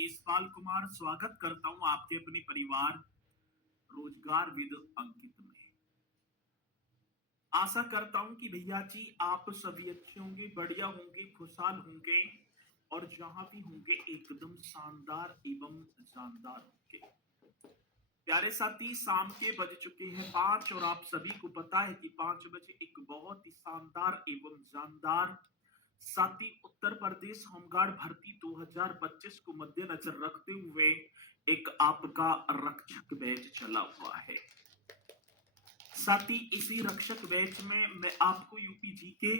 केशपाल कुमार स्वागत करता हूं आपके अपने परिवार रोजगार विद अंकित में। आशा करता हूं कि भैया जी आप सभी अच्छे होंगे, बढ़िया होंगे, खुशहाल होंगे और जहां भी होंगे एकदम शानदार एवं जानदार होंगे। प्यारे साथी, शाम के बज चुके हैं 5 और आप सभी को पता है कि 5 बजे एक बहुत ही शानदार एवं जानदार साथ ही उत्तर प्रदेश होमगार्ड भर्ती 2025 को मद्देनजर रखते हुए एक आपका रक्षक बैच चला हुआ है। साथ ही इसी रक्षक बैच में मैं आपको यूपी जीके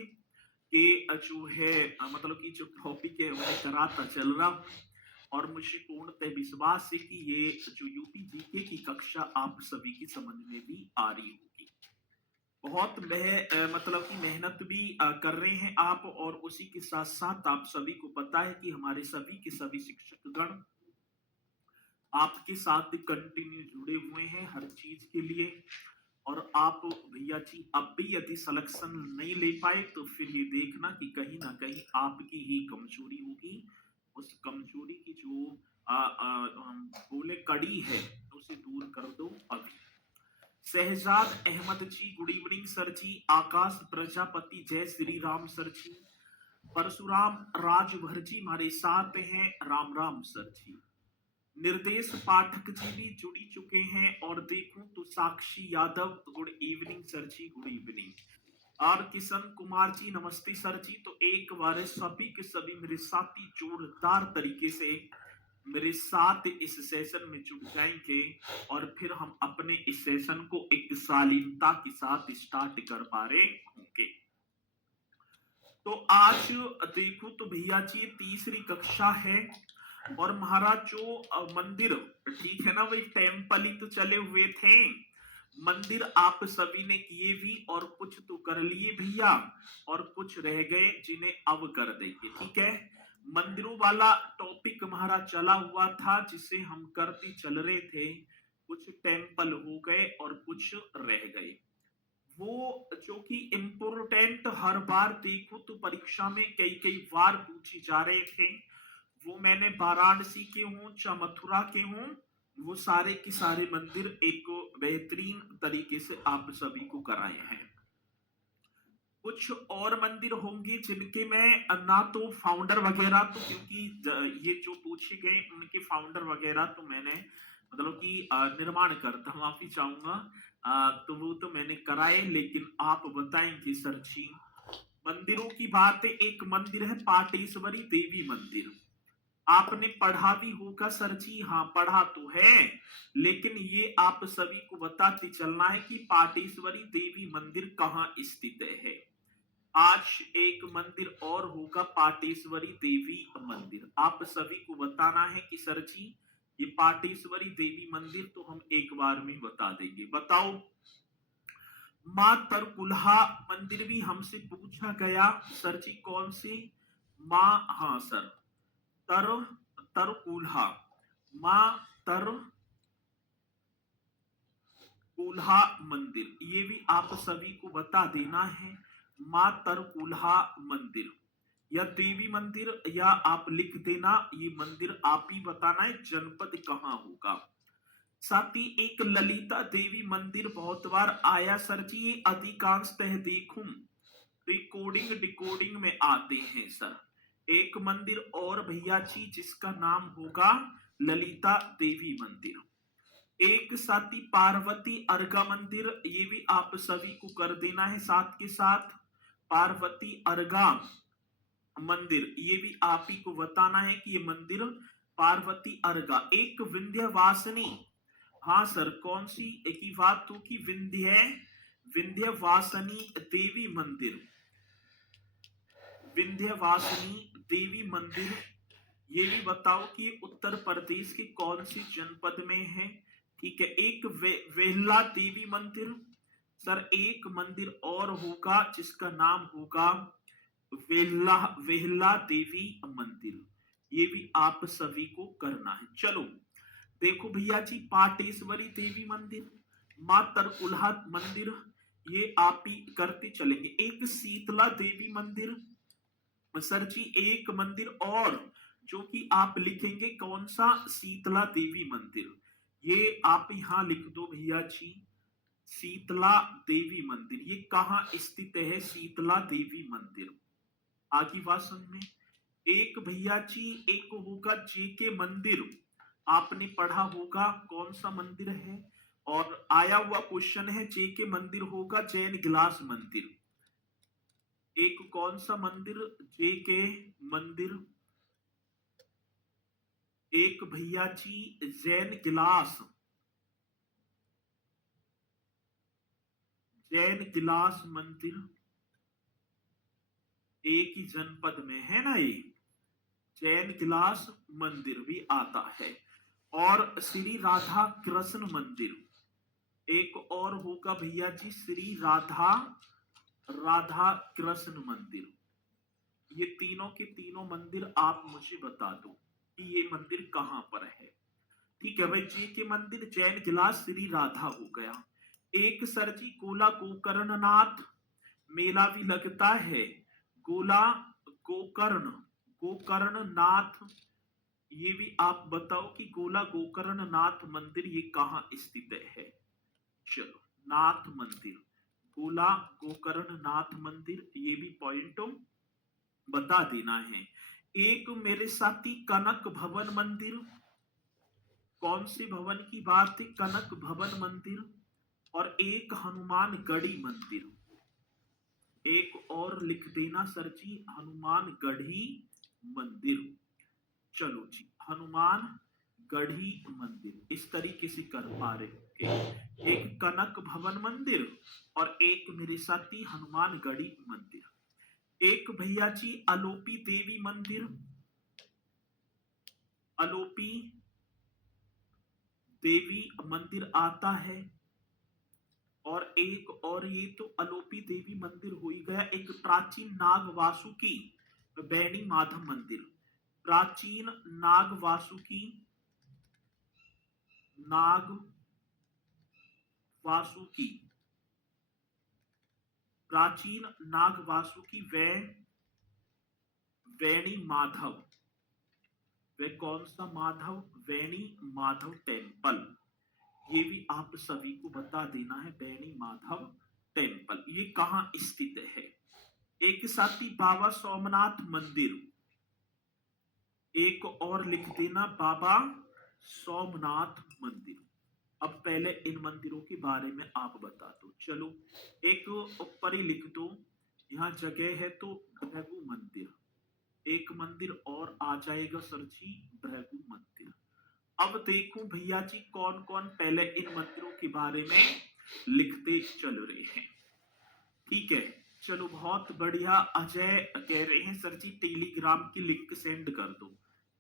के जो है मतलब कि जो टॉपिक है वह कराता चल रहा हूं और मुझे पूर्णतः विश्वास है कि ये जो यूपी जीके की कक्षा आप सभी की समझ में भी आ रही होगी। बहुत मतलब कि मेहनत भी कर रहे हैं आप और उसी के साथ साथ आप सभी को पता है कि हमारे सभी के सभी शिक्षकगण आपके साथ कंटिन्यू जुड़े हुए हैं हर चीज के लिए। और आप भैया जी अब भी यदि सिलेक्शन नहीं ले पाए तो फिर ये देखना कि कहीं ना कहीं आपकी ही कमजोरी होगी। उस कमजोरी की जो हम बोले कड़ी है उसे दूर कर दो अभी। शहजाद अहमद जी गुड इवनिंग सर जी। आकाश प्रजापति जय श्री राम सर जी। परशुराम राजभर जी हमारे साथ हैं, राम राम सर जी। निर्देश पाठक जी भी जुड़ी चुके हैं और देखूं तो साक्षी यादव गुड इवनिंग सर जी, गुड इवनिंग। और किशन कुमार जी नमस्ते सर जी। तो एक बार सभी के सभी मेरे साथी जोरदार तरीके से मेरे साथ इस सेशन में जुड़ जाएंगे और फिर हम अपने इस सेशन को एक शालीनता के साथ स्टार्ट कर पा रहे होंगे। तो आज देखो तो भैया जी तीसरी कक्षा है और महाराज जो मंदिर ठीक है ना वही टेम्पल ही तो चले हुए थे। मंदिर आप सभी ने किए भी और कुछ तो कर लिए भैया और कुछ रह गए जिन्हें अब कर देंगे। ठीक है, मंदिरों वाला टॉपिक महाराज चला हुआ था जिसे हम करते चल रहे थे। कुछ टेम्पल हो गए और कुछ रह गए। वो जो कि इम्पोर्टेंट हर बार देखो तो परीक्षा में कई कई बार पूछे जा रहे थे। वो मैंने वाराणसी के हूँ चाहे मथुरा के हूँ, वो सारे के सारे मंदिर एक बेहतरीन तरीके से आप सभी को कराए हैं। कुछ और मंदिर होंगे जिनके मैं ना तो फाउंडर वगैरह तो क्योंकि ये जो पूछे गए उनके फाउंडर वगैरह तो मैंने मतलब कि निर्माण करता माफी चाहूंगा तो वो तो मैंने कराए। लेकिन आप बताएंगे सर जी मंदिरों की बात है। एक मंदिर है पाटेश्वरी देवी मंदिर, आपने पढ़ा भी होगा सर जी। हाँ पढ़ा तो है, लेकिन ये आप सभी को बताते चलना है कि पाटेश्वरी देवी मंदिर कहाँ स्थित है। आज एक मंदिर और होगा पाटेश्वरी देवी मंदिर, आप सभी को बताना है कि सर जी ये पाटेश्वरी देवी मंदिर तो हम एक बार में बता देंगे। बताओ। मां तरकुल्हा मंदिर भी हमसे पूछा गया सर जी कौन सी मां। हाँ सर तरकुल्हा मां तरकुल्हा मंदिर ये भी आप सभी को बता देना है। मां तरकुल्हा मंदिर या देवी मंदिर या आप लिख देना ये मंदिर आप ही बताना है जनपद कहां होगा। साथ ही एक ललिता देवी मंदिर बहुत बार आया सर जी, ये अधिकांशतः देखूं रिकॉर्डिंग डिकोडिंग में आते हैं सर। एक मंदिर और भैया जी जिसका नाम होगा ललिता देवी मंदिर। एक साथी पार्वती अर्घा मंदिर ये भी आप सभी को कर देना है। साथ के साथ पार्वती अर्घा मंदिर ये भी आप ही को बताना है कि ये मंदिर पार्वती अर्घा। एक विंध्यवासिनी, हाँ सर कौन सी एक ही बात तो की विंध्यवासिनी देवी मंदिर, विंध्यवासिनी देवी मंदिर ये भी बताओ कि उत्तर प्रदेश के कौन सी जनपद में है। ठीक है, एक वेहला देवी मंदिर सर, एक मंदिर और होगा जिसका नाम होगा वेहला वेहला देवी मंदिर, ये भी आप सभी को करना है। चलो देखो भैया जी पाटेश्वरी देवी मंदिर, मां तरकुल्हा मंदिर ये आप ही करते चलेंगे। एक शीतला देवी मंदिर सर जी, एक मंदिर और जो कि आप लिखेंगे कौन सा, शीतला देवी मंदिर। ये आप यहाँ लिख दो भैया जी, शीतला देवी मंदिर। ये कहाँ स्थित है, शीतला देवी मंदिर। आगे बात समझ में। एक भैया जी एक होगा जेके मंदिर, आपने पढ़ा होगा कौन सा मंदिर है, और आया हुआ क्वेश्चन है जेके मंदिर होगा जैन गिलास मंदिर। एक कौन सा मंदिर, जेके मंदिर। एक भैया जी जैन गिलास, जैन गिलास मंदिर एक ही जनपद में है ना, ये जैन गिलास मंदिर भी आता है। और श्री राधा कृष्ण मंदिर एक और होगा भैया जी, श्री राधा राधा कृष्ण मंदिर। ये तीनों के तीनों मंदिर आप मुझे बता दो कि ये मंदिर कहां पर है। ठीक है भाई, जी के मंदिर जैन गिलास श्री राधा हो गया। एक सर जी गोला गोकर्णनाथ मेला भी लगता है, गोला गोकर्ण गोकर्णनाथ, ये भी आप बताओ कि गोला गोकर्णनाथ मंदिर ये कहाँ स्थित है। चलो, नाथ मंदिर, गोला गोकर्णनाथ मंदिर, ये भी पॉइंट बता देना है। एक मेरे साथी कनक भवन मंदिर, कौन से भवन की बात है, कनक भवन मंदिर। और एक हनुमान गढ़ी मंदिर, एक और लिख देना सर जी, हनुमान गढ़ी मंदिर। चलो जी, हनुमान गढ़ी मंदिर इस तरीके से कर पा रहे हैं। एक कनक भवन मंदिर और एक मेरे साथी हनुमान गढ़ी मंदिर। एक भैया जी अलोपी देवी मंदिर, अलोपी देवी मंदिर आता है। और एक और, ये तो अलोपी देवी मंदिर हो ही गया। एक प्राचीन नाग वासुकी बैनी माधव मंदिर, प्राचीन नाग वासुकी, नाग वासुकी, प्राचीन नाग वासुकी वैणी माधव, वे कौन सा माधव, वैणी माधव टेम्पल। ये भी आप सभी को बता देना है, वैणी माधव टेम्पल ये कहां स्थित है। एक साथी बाबा सोमनाथ मंदिर, एक और लिख देना बाबा सोमनाथ मंदिर। अब पहले इन मंदिरों के बारे में आप बता दो। चलो, एक ऊपर ही लिख दो, यहाँ जगह है तो भृगु मंदिर, एक मंदिर और आ जाएगा सर जी, भृगु मंदिर। अब देखो भैया जी कौन कौन पहले इन मंदिरों के बारे में लिखते चल रहे हैं। ठीक है, चलो बहुत बढ़िया। अजय कह रहे हैं सर जी टेलीग्राम की लिंक सेंड कर दो,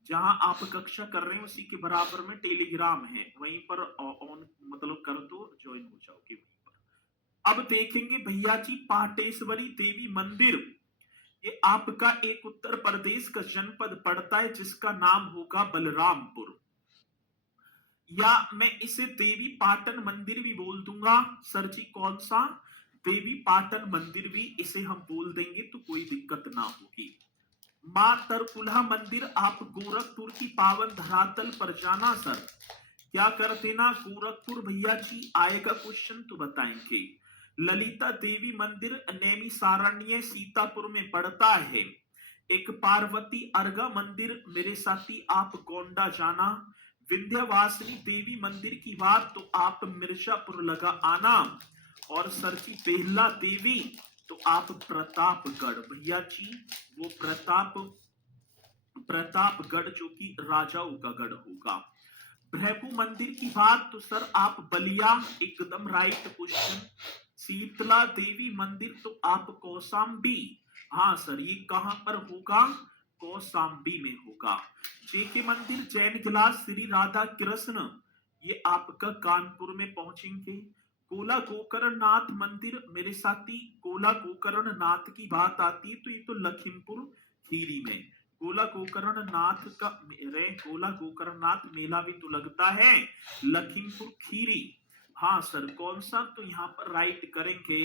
जहां आप कक्षा कर रहे हैं उसी के बराबर में टेलीग्राम है, वहीं पर ऑन मतलब कर दो, ज्वाइन हो जाओगे वहीं पर। अब देखेंगे भैया जी पाटेश्वरी देवी मंदिर, ये आपका एक उत्तर प्रदेश का जनपद पड़ता है जिसका नाम होगा बलरामपुर, या मैं इसे देवी पाटन मंदिर भी बोल दूंगा सर जी। कौन सा, देवी पाटन मंदिर भी इसे हम बोल देंगे तो कोई दिक्कत ना होगी। मां तरकुलहा मंदिर, आप गोरखपुर की पावन धरातल पर जाना सर, क्या कर देना, गोरखपुर भैया जी आएगा क्वेश्चन तो बताएंगे। ललिता देवी मंदिर नैमी सारण्य सीतापुर में पड़ता है। एक पार्वती अर्गा मंदिर मेरे साथी आप गोंडा जाना। विंध्यवासिनी देवी मंदिर की बात तो आप मिर्जापुर लगा आना। और सर जी बेहला देवी तो आप प्रतापगढ़ भैया जी, वो प्रतापगढ़ जो कि राजाओं का गढ़ होगा। भृगु मंदिर की बात तो सर आप बलिया, एकदम राइट क्वेश्चन। शीतला देवी मंदिर तो आप कौशाम्बी, हाँ सर ये कहां पर होगा, कौशाम्बी में होगा। जेके मंदिर जैन गिलास श्री राधा कृष्ण, ये आपका कानपुर में पहुंचेंगे। गोला गोकर्णनाथ मंदिर मेरे साथी, गोला गोकर्णनाथ की बात आती है तो ये तो लखीमपुर खीरी में। गोला गोकर्णनाथ का गोला गोकर्णनाथ मेला भी तो लगता है लखीमपुर खीरी। हाँ सर कौन सा, तो यहाँ पर राइट करेंगे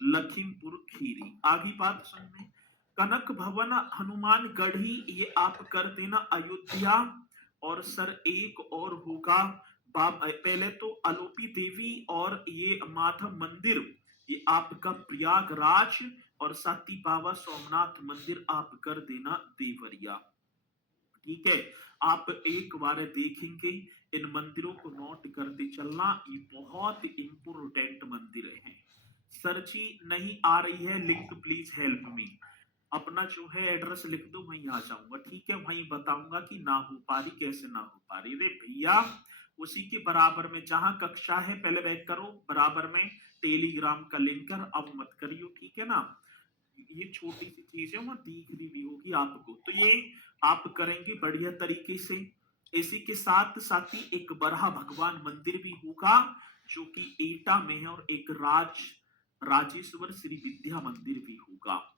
लखीमपुर खीरी। आगे बात सुन में, कनक भवन हनुमान गढ़ी ये आप कर देना अयोध्या। और सर एक और होगा पहले तो अलोपी देवी और ये माधव मंदिर ये आपका प्रयागराज। और साथ ही बाबा सोमनाथ मंदिर आप कर देना देवरिया। ठीक है, आप एक बार देखेंगे, इन मंदिरों को नोट करते चलना, ये बहुत इंपोर्टेंट मंदिर हैं। सर जी नहीं आ रही है लिंक, प्लीज हेल्प मी। अपना जो है एड्रेस लिख दो, वहीं आ जाऊंगा। ठीक है, वहीं बताऊंगा कि ना हो पा रही, कैसे ना हो पा रही। अरे भैया उसी के बराबर में जहां कक्षा है पहले बैक करो, बराबर में टेलीग्राम का लिंक कर, अब मत करियो। ठीक है ना, ये छोटी सी चीज है, वहां दिख रही भी होगी आपको, तो ये आप करेंगे बढ़िया तरीके से। इसी के साथ साथ ही एक बरहा भगवान मंदिर भी होगा जो कि एटा में है, और एक राजेश्वर श्री विद्या मंदिर भी होगा।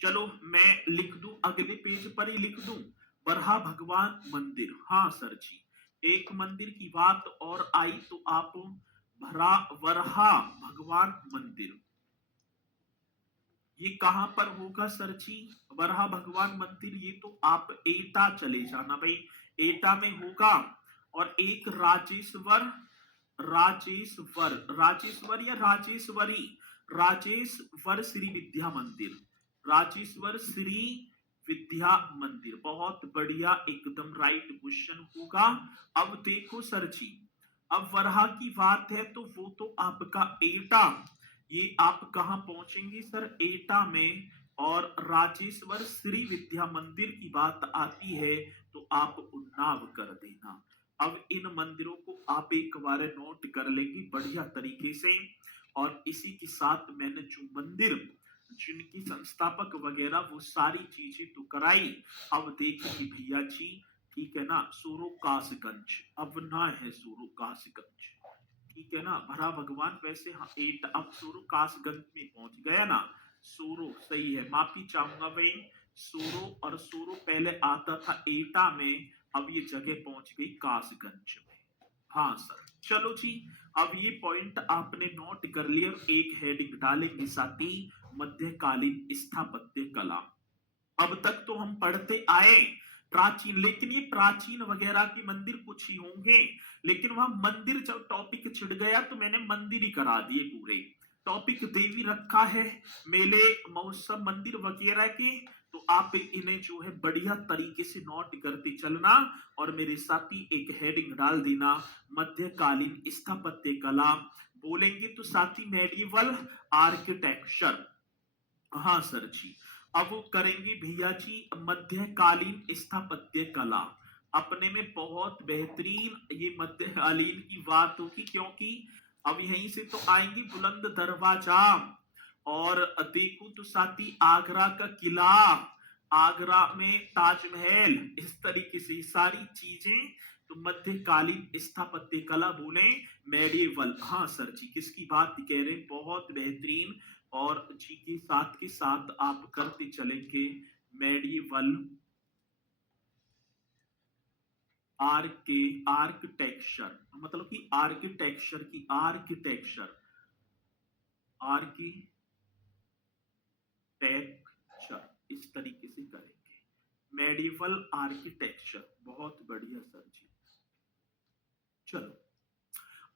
चलो मैं लिख दूं, अगले पेज पर ही लिख दूं, बरहा भगवान मंदिर। हाँ सर जी, एक मंदिर की बात और आई तो आप वरहा भगवान मंदिर, ये कहां पर होगा सर जी? वरहा भगवान मंदिर ये तो आप एटा चले जाना भाई, एटा में होगा। और एक राजेश्वर या राजेश्वरी, राजेश्वर श्री विद्या मंदिर, राजेश्वर श्री विद्या मंदिर, बहुत बढ़िया, एकदम राइट क्वेश्चन होगा। अब देखो सर जी, अब वरहा की बात है तो वो तो आपका एटा, ये आप कहां पहुंचेंगे सर? एटा में। और राजेश्वर श्री विद्या मंदिर की बात आती है तो आप उन्नाव कर देना। अब इन मंदिरों को आप एक बार नोट कर लेंगे बढ़िया तरीके से। और इसी के साथ मैंने जो मंदिर जिनकी संस्थापक वगैरह वो सारी चीजें तो कराई। अब देखिए भैया जी, ठीक है ना, सूरोकासगंज अब ना है, सूरोकासगंज, ठीक है ना, भरा भगवान वैसे हाँ एट, अब सूरोकासगंज में पहुंच गया ना, सूरो सही है, माफी चाहूंगा भाई। सूरो और सूरो पहले आता था एटा में, अब ये जगह पहुंच गई कासगंज में। हाँ सर, चलो जी, अब ये पॉइंट आपने नोट कर लिया। एक हेडिंग डालेंगे साथ ही, मध्यकालीन स्थापत्य कला। अब तक तो हम पढ़ते आए प्राचीन, लेकिन ये प्राचीन वगैरह के मंदिर कुछ ही होंगे, लेकिन वहां मंदिर जब टॉपिक छिड़ गया तो मैंने मंदिर ही करा दिए पूरे। टॉपिक देवी रखा है, मेले महोत्सव मंदिर वगैरह के, तो आप इन्हें जो है बढ़िया तरीके से नोट करते चलना। और मेरे साथ ही एक हेडिंग डाल देना, मध्यकालीन स्थापत्य कला। बोलेंगे तो साथी मेडिवल आर्किटेक्चर। हाँ सर जी, अब वो करेंगे भैया जी मध्यकालीन स्थापत्य कला। अपने में बहुत बेहतरीन ये मध्यकालीन की बात होगी, क्योंकि अब यहीं से तो आएंगे बुलंद दरवाजा, और देखो तो साथी आगरा का किला, आगरा में ताजमहल, इस तरीके से सारी चीजें। तो मध्यकालीन स्थापत्य कला बोले मेडिवल। हाँ सर जी, किसकी बात कह रहे हैं? बहुत बेहतरीन। और जी के साथ आप करते चलेंगे मेडिवल आर्किटेक्चर, मतलब कि आर्किटेक्चर की आर्किटेक्चर इस तरीके से करेंगे मेडिवल आर्किटेक्चर। बहुत बढ़िया सर जी। चलो,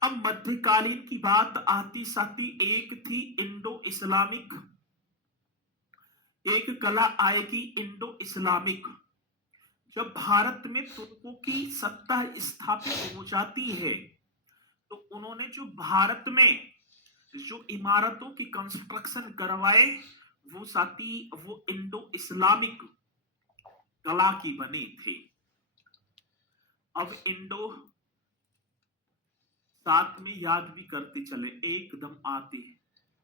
अब मध्यकालीन की बात आती साथी, एक थी इंडो इस्लामिक, एक कला आएगी इंडो इस्लामिक। जब भारत में तुर्कों की सत्ता स्थापित हो जाती है तो उन्होंने जो भारत में जो इमारतों की कंस्ट्रक्शन करवाए वो साथी वो इंडो इस्लामिक कला की बने थे। अब इंडो साथ में याद भी करते चले, एकदम आते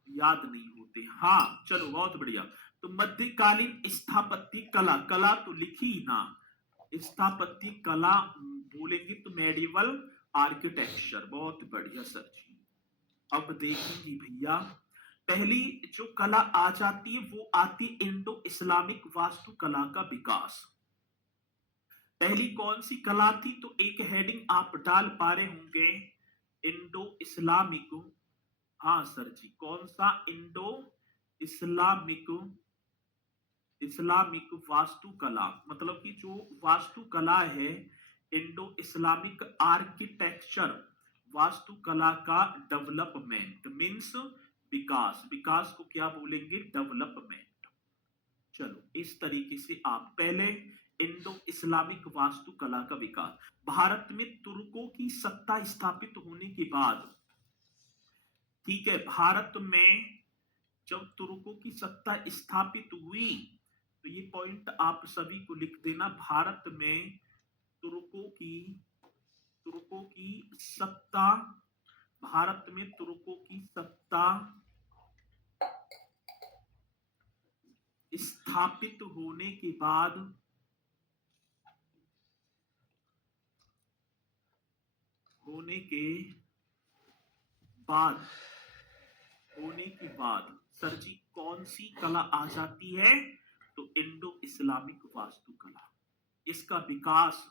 याद नहीं होते। हाँ चलो बहुत बढ़िया। तो मध्यकालीन स्थापत्य कला, कला तो लिखी ना, स्थापत्य कला बोलेंगे तो मेडिवल आर्किटेक्चर। बहुत बढ़िया सर जी। अब देखेंगे भैया, पहली जो कला आ जाती है वो आती इंडो इस्लामिक वास्तुकला का विकास। पहली कौन सी कला थी? तो एक हेडिंग आप डाल पा रहे होंगे, इंडो इस्लामिक। हाँ सर जी, कौन सा? इंडो इस्लामिक इस्लामिक वास्तुकला, मतलब कि जो वास्तुकला है, इंडो इस्लामिक आर्किटेक्चर, वास्तुकला का डेवलपमेंट मीन्स विकास। विकास को क्या बोलेंगे? डेवलपमेंट। चलो इस तरीके से आप पहले इंडो इस्लामिक वास्तुकला का विकास। भारत में तुर्कों की सत्ता स्थापित होने के बाद, ठीक है, भारत में जब तुर्कों की सत्ता स्थापित हुई, तो ये पॉइंट आप सभी को लिख देना। भारत में तुर्कों की सत्ता, भारत में तुर्कों की सत्ता स्थापित होने के बाद, होने के बाद सर जी कौन सी कला आ जाती है? तो इंडो इस्लामिक वास्तुकला, इसका विकास।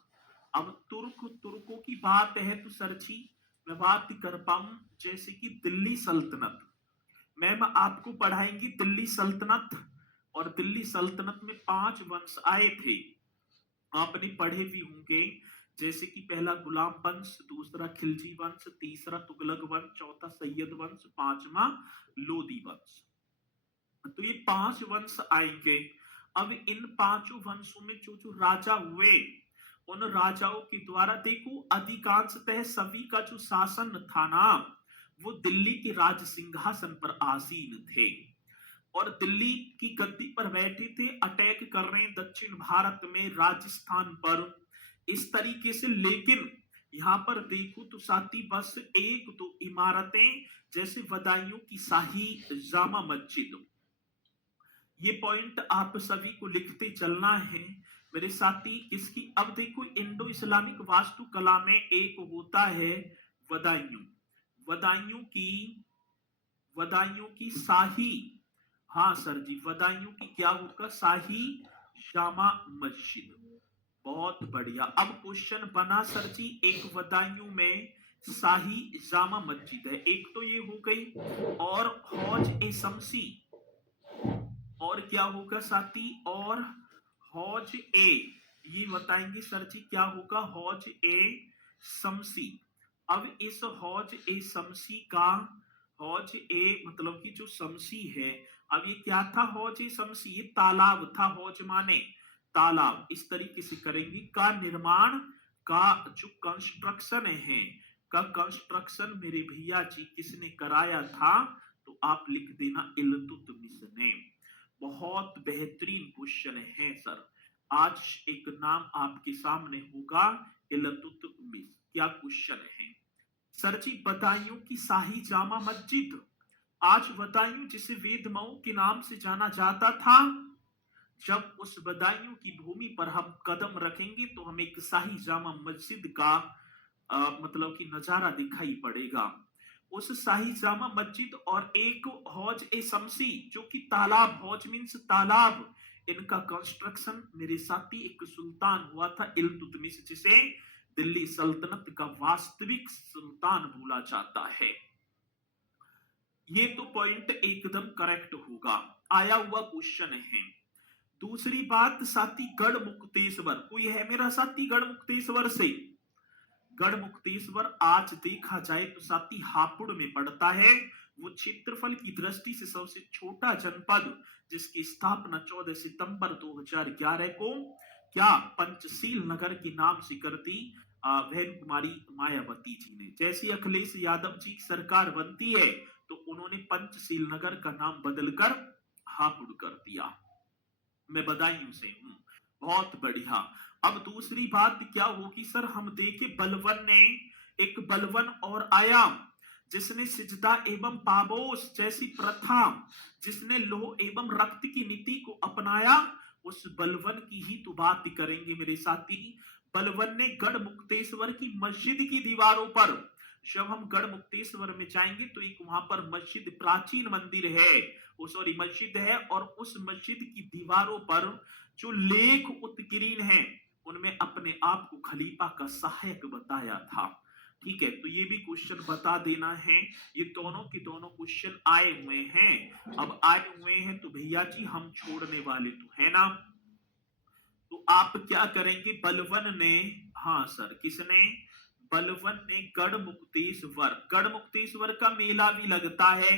अब तुर्कों की बात है तो सर जी मैं बात कर पाऊं जैसे कि दिल्ली सल्तनत, मैम आपको पढ़ाएंगी दिल्ली सल्तनत, और दिल्ली सल्तनत में 5 वंश आए थे, आपने पढ़े भी होंगे, जैसे कि पहला गुलाम वंश, दूसरा खिलजी वंश, तीसरा तुगलक वंश, चौथा सैयद वंश, पांचवा लोदी वंश। तो ये 5 वंश आएंगे। अब इन 5 वंशों में जो जो राजा हुए, उन राजाओं के द्वारा देखो अधिकांशतः सभी का जो शासन था ना, वो दिल्ली के राज सिंहासन पर आसीन थे और दिल्ली की गद्दी पर बैठे थे, अटैक कर रहे हैं दक्षिण भारत में, राजस्थान पर, इस तरीके से। लेकिन यहां पर देखो तो साथी बस एक दो इमारतें, जैसे बदायूं की शाही जामा मस्जिद, ये पॉइंट आप सभी को लिखते चलना है मेरे साथी। किसकी? अब देखो इंडो इस्लामिक वास्तुकला में एक होता है बदायूं, बदायूं की शाही, हाँ सर जी, बदायूं की क्या होगा? शाही जामा मस्जिद। बहुत बढ़िया। अब क्वेश्चन बना सर जी, एक बदायूं में शाही जामा मस्जिद है, एक तो ये हो गई, और हौज ए शमसी, और क्या होगा साथी? और हौज ए, ये बताएंगे सर जी क्या होगा? हौज ए शमसी। अब इस हौज ए शमसी का, हौज ए मतलब कि जो शमसी है, अब ये क्या था? हौज ए शमसी, ये तालाब था, हौज माने तालाब, इस तरीके से करेंगे। का निर्माण का जो कंस्ट्रक्शन है, का कंस्ट्रक्शन मेरे भैया जी किसने कराया था? तो आप लिख देना इल्तुतमिश ने। बहुत बेहतरीन क्वेश्चन है सर, आज एक नाम आपके सामने होगा इल्तुतमिश। क्या क्वेश्चन है सर जी? बदायूं की शाही जामा मस्जिद, आज बदायूं जिसे वेदमऊ के नाम से जाना जाता था, जब उस बदायूं की भूमि पर हम कदम रखेंगे तो हमें एक शाही जामा मस्जिद का मतलब कि नजारा दिखाई पड़ेगा। उस शाही जामा मस्जिद और एक हौज ए शमसी, जो कि तालाब, हौज मीन्स तालाब, इनका कंस्ट्रक्शन मेरे साथी एक सुल्तान हुआ था इल्तुतमिश, जिसे दिल्ली सल्तनत का वास्तविक सुल्तान बोला जाता है। ये तो पॉइंट एकदम करेक्ट होगा, आया हुआ क्वेश्चन है। दूसरी बात साथी, गढ़ मुक्तेश्वर, कोई है मेरा साथी गढ़ मुक्तेश्वर से? गढ़ मुक्तेश्वर आज देखा जाए तो साथी हापुड़ में पड़ता है। वो क्षेत्रफल की दृष्टि से सबसे छोटा जनपद, जिसकी स्थापना 14 सितंबर 2011 को क्या पंचशील नगर के नाम से कर दी बहन कुमारी मायावती जी ने। जैसी अखिलेश यादव जी की सरकार बनती है तो उन्होंने पंचशील नगर का नाम बदलकर हापुड़ कर दिया। मैं बदायूं से हूं। बहुत बढ़िया। अब दूसरी बात क्या होगी सर? हम देखे बलवन ने, एक बलवन और आया जिसने सिजदा एवं पाबोस जैसी प्रथा, जिसने लोह एवं रक्त की नीति को अपनाया, उस बलवन की ही तो बात करेंगे मेरे साथी। बलवन ने गढ़ मुक्तेश्वर की मस्जिद की दीवारों पर, जब हम गढ़ मुक्तेश्वर में जाएंगे तो एक वहां पर मस्जिद, प्राचीन मंदिर है, सॉरी मस्जिद है, और उस मस्जिद की दीवारों पर जो लेख उत्कीर्ण हैं, उनमें अपने आप को खलीफा का सहायक बताया था। ठीक है, तो ये भी क्वेश्चन बता देना है। ये दोनों के दोनों क्वेश्चन आए हुए हैं। अब आए हुए हैं तो भैया जी हम छोड़ने वाले तो है ना। तो आप क्या करेंगे, बलवन ने, हाँ सर किसने, बलवन ने गढ़मुक्तेश्वर, गढ़मुक्तेश्वर का मेला भी लगता है,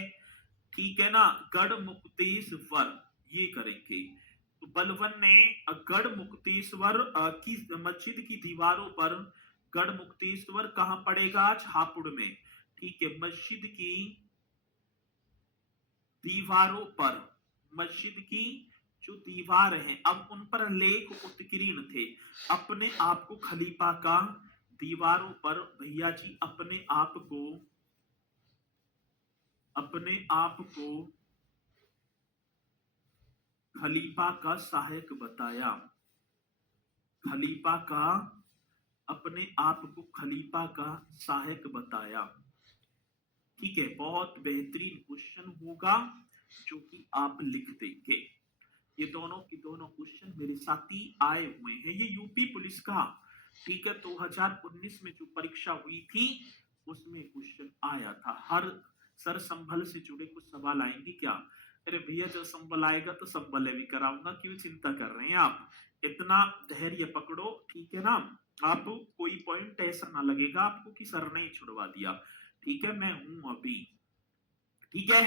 ठीक है ना, गढ़मुक्तेश्वर ये करेंगे। तो बलवन ने गढ़मुक्तेश्वर की मस्जिद की दीवारों पर, गढ़मुक्तेश्वर कहां पड़ेगा, हापुड़ में, ठीक है, मस्जिद की दीवारों पर, मस्जिद की जो दीवार है अब उन पर लेख उत्कीर्ण थे, अपने आप को खलीफा का, दीवारों पर भैया जी अपने आप को, अपने आप को खलीफा का सहायक बताया, खलीफा का, अपने आप को खलीफा का सहायक बताया। ठीक है, बहुत बेहतरीन क्वेश्चन होगा जो कि आप लिख देंगे। ये दोनों के दोनों क्वेश्चन मेरे साथ ही आए हुए हैं। ये यूपी पुलिस का, ठीक है, 2019 में जो परीक्षा हुई थी उसमें क्वेश्चन आया था। हर सर संभल से जुड़े कुछ सवाल आएंगे क्या, अरे भैया जब संभल आएगा तो संभल भी कराऊंगा, क्यों चिंता कर रहे हैं आप, इतना धैर्य पकड़ो, ठीक है ना। आप कोई पॉइंट ऐसा ना लगेगा आपको कि सर ने छुड़वा दिया, ठीक है, मैं हूं अभी, ठीक है।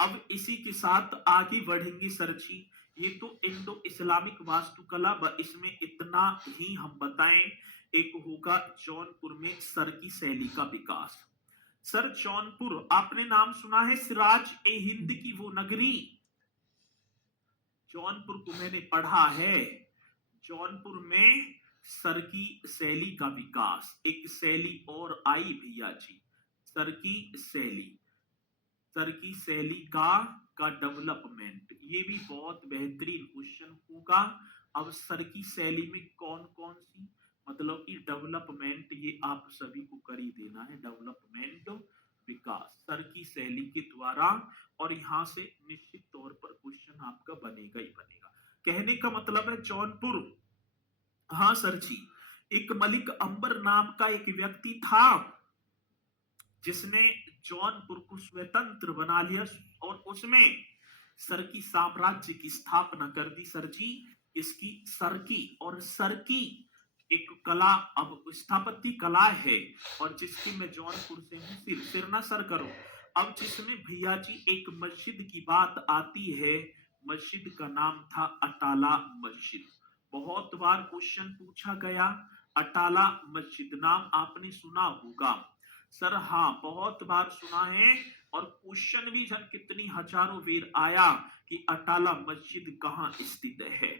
अब इसी के साथ आगे बढ़ेंगे सर जी। ये तो इंडो इस्लामिक वास्तुकला, इसमें इतना ही हम बताएं। एक होगा जौनपुर में सर की शैली का विकास। सर जौनपुर आपने नाम सुना है, सिराज ए हिंद की वो नगरी, जौनपुर को मैंने पढ़ा है। जौनपुर में सर की शैली का विकास, एक शैली और आई भैया जी, सर की शैली, सर की शैली का डेवलपमेंट, ये भी बहुत बेहतरीन क्वेश्चन होगा। अब सर की शैली में कौन कौन सी, मतलब कि डेवलपमेंट, ये आप सभी को कर ही देना है, डेवलपमेंट विकास सर की शैली के द्वारा, और यहां से निश्चित तौर पर क्वेश्चन आपका बनेगा ही बनेगा। कहने का मतलब है जौनपुर, हाँ सर जी, एक मलिक अंबर नाम का एक व्यक्ति था जिसने जौनपुर को स्वतंत्र बना लिया और उसमें सर की साम्राज्य की स्थापना कर दी। सर जी इसकी सर की, और सर की एक कला, अब स्थापत्य कला है, और जिसकी मैं जौनपुर से हूँ, सिर सिर ना सर करो। अब जिसमें भैया जी एक मस्जिद की बात आती है, मस्जिद का नाम था अटाला मस्जिद। बहुत बार क्वेश्चन पूछा गया, अटाला मस्जिद नाम आपने सुना होगा सर, हाँ बहुत बार सुना है, और क्वेश्चन भी जन कितनी हजारों बेर आया कि अटाला मस्जिद कहाँ स्थित है।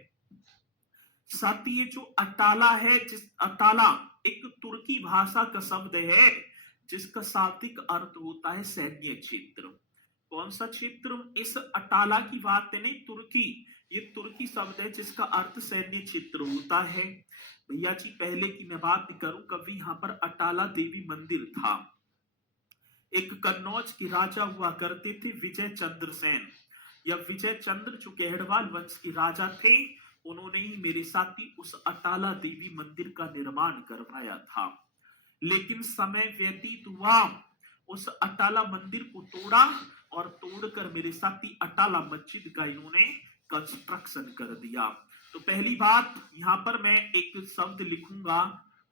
साथ ही ये जो अटाला है, जिस अटाला एक तुर्की भाषा का शब्द है जिसका शाब्दिक अर्थ होता है सैन्य क्षेत्र। कौन सा क्षेत्र, इस अटाला की बात नहीं, तुर्की, ये तुर्की शब्द है जिसका अर्थ सैन्य क्षेत्र होता है। भैया जी पहले की मैं बात करूं, कभी यहाँ पर अटाला देवी मंदिर था। एक कन्नौज के राजा हुआ करते थे विजय चंद्र सेन, या विजय चंद्र जो गहड़वाल वंश के राजा थे, उन्होंने ही मेरे साथी उस अटाला देवी मंदिर का निर्माण करवाया था। लेकिन समय व्यतीत हुआ, उस अटाला मंदिर को तोड़ा, और तोड़कर मेरे साथी अटाला मस्जिद का इन्होंने कंस्ट्रक्शन कर दिया। तो पहली बात यहां पर मैं एक शब्द लिखूंगा,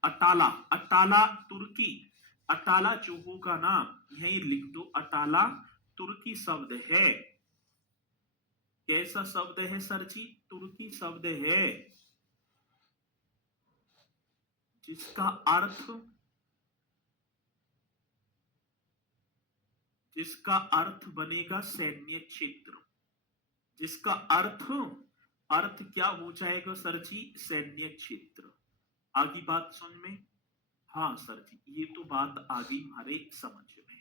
अटाला, अटाला तुर्की, अटाला जो होगा ना यही लिख दो, अटाला तुर्की शब्द है। कैसा शब्द है सर जी, तुर्की शब्द है जिसका अर्थ, जिसका अर्थ बनेगा सैन्य क्षेत्र, जिसका अर्थ, अर्थ क्या हो जाएगा सर जी, सैन्य क्षेत्र। आगे बात सुन में, हाँ सर जी ये तो बात आ गई हमारे समझ में।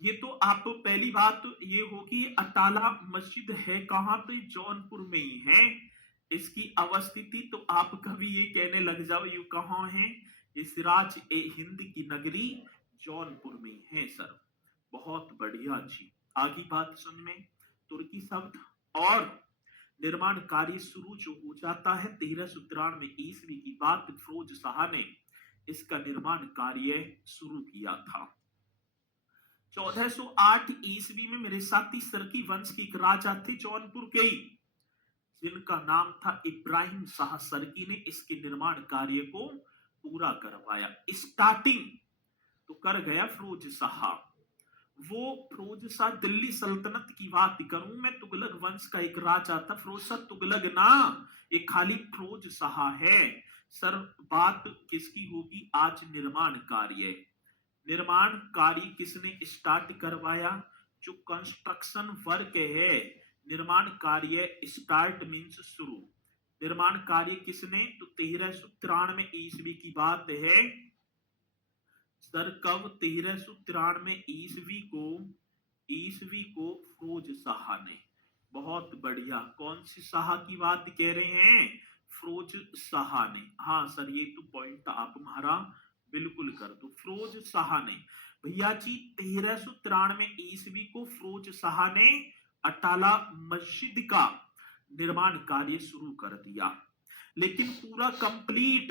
ये तो आप पहली बात तो ये होगी, अटाला मस्जिद है कहां, तो जौनपुर में ही है। इसकी अवस्थिति तो आप कभी ये कहने लग जाओ ये कहां है, ये सिराज ए हिंद की नगरी जौनपुर में है सर। बहुत बढ़िया जी, आगे बात सुन में, तुर्की शब्द, और निर्माण कार्य शुरू जो हो जाता है 1393 ईस्वी की बात, फिरोज शाह ने इसका निर्माण कार्य शुरू किया था। 1408 ईस्वी में मेरे साथी सरकी वंश के एक राजा थे जौनपुर के, जिनका नाम था इब्राहिम शाह सरकी ने इसके निर्माण कार्य को पूरा करवाया। स्टार्टिंग तो कर गया फिरोज शाह। वो फिरोज शाह दिल्ली सल्तनत की बात करूं मैं, तुगलक वंश का एक राजा था। फिरोज शाह तुगलक ना, ये खाली फिरोज शाह है। सर बात किसकी होगी आज? निर्माण कार्य। निर्माण कार्य किसने स्टार्ट करवाया? जो कंस्ट्रक्शन वर्क है, निर्माण कार्य स्टार्ट मीन्स शुरू। निर्माण कार्य किसने? तो 1393 ईस्वी की बात है। सर कब? 1393 ईस्वी को फिरोज शाह ने। बहुत बढ़िया। कौन सी शाह की बात कह रहे हैं? फिरोज शाह ने। हाँ सर ये तो पॉइंट आप हमारा बिल्कुल कर दो। फिरोज शाह ने भैया जी 1393 ईस्वी को फिरोज शाह ने अटाला मस्जिद का निर्माण कार्य शुरू कर दिया, लेकिन पूरा कंप्लीट,